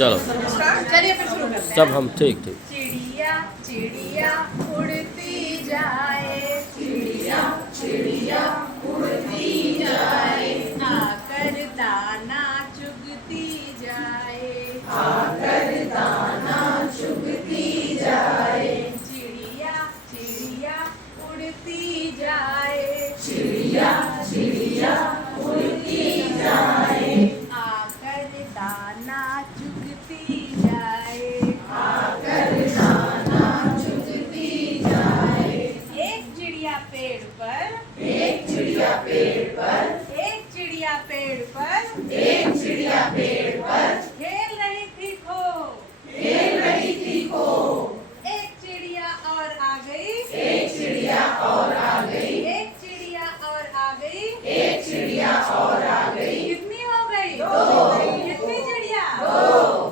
चलो चलिए फिर शुरू करते हैं। सब हम ठीक ठीक। चिड़िया चिड़िया उड़ती जाए, चिड़िया चिड़िया उड़ती जाए, आकर दाना चुगती जाए, आकर दाना चुगती जाए। चिड़िया चिड़िया उड़ती जाए, चिड़िया चिड़िया उड़ती जाए, आकर दाना चुगती जाए, आकर दाना चुगती जाए। एक चिड़िया पेड़ पर, एक चिड़िया पेड़ पर, एक चिड़िया पेड़ पर, एक चिड़िया पेड़ पर खेल रही थी खो, खेल रही थी खो। एक चिड़िया और आ गई, एक चिड़िया और आ गई, एक चिड़िया और आ गई, एक चिड़िया और आ गई। कितनी हो गई? दो। कितनी चिड़िया? दो।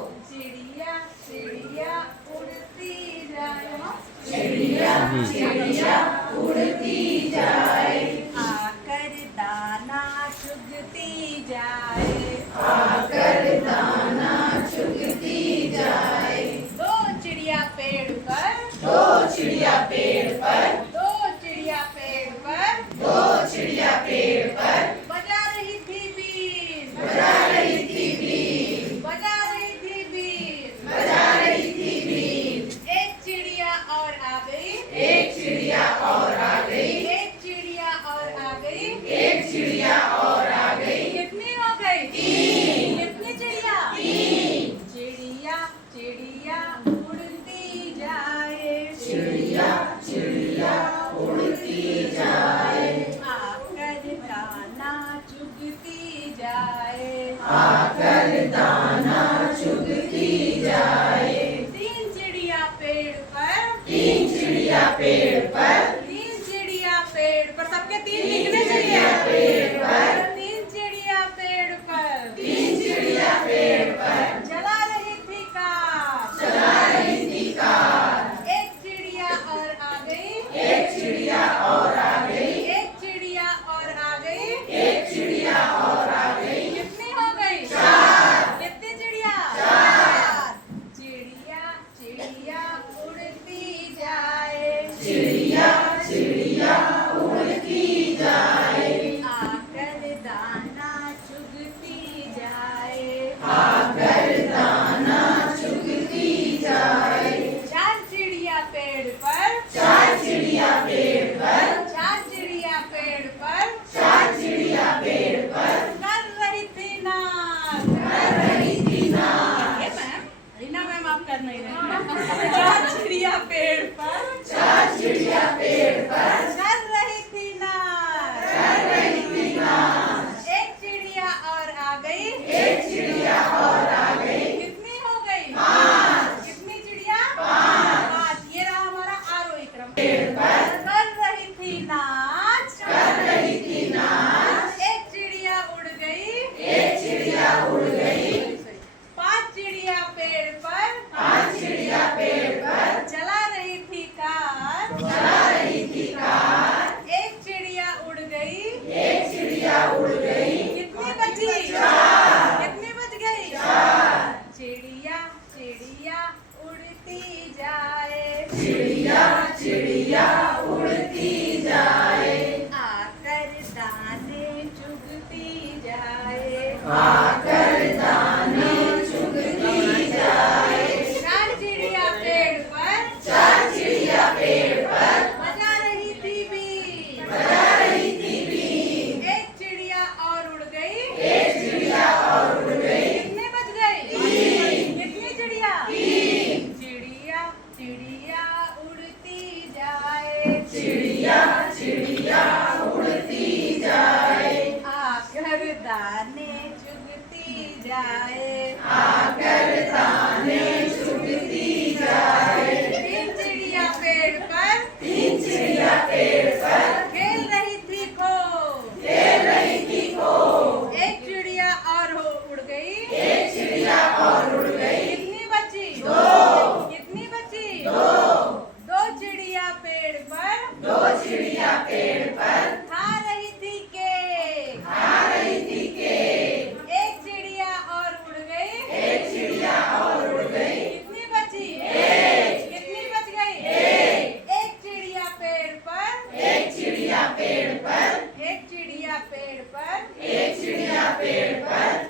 चिड़िया पेड़ पर एक चिड़िया पेड़ पर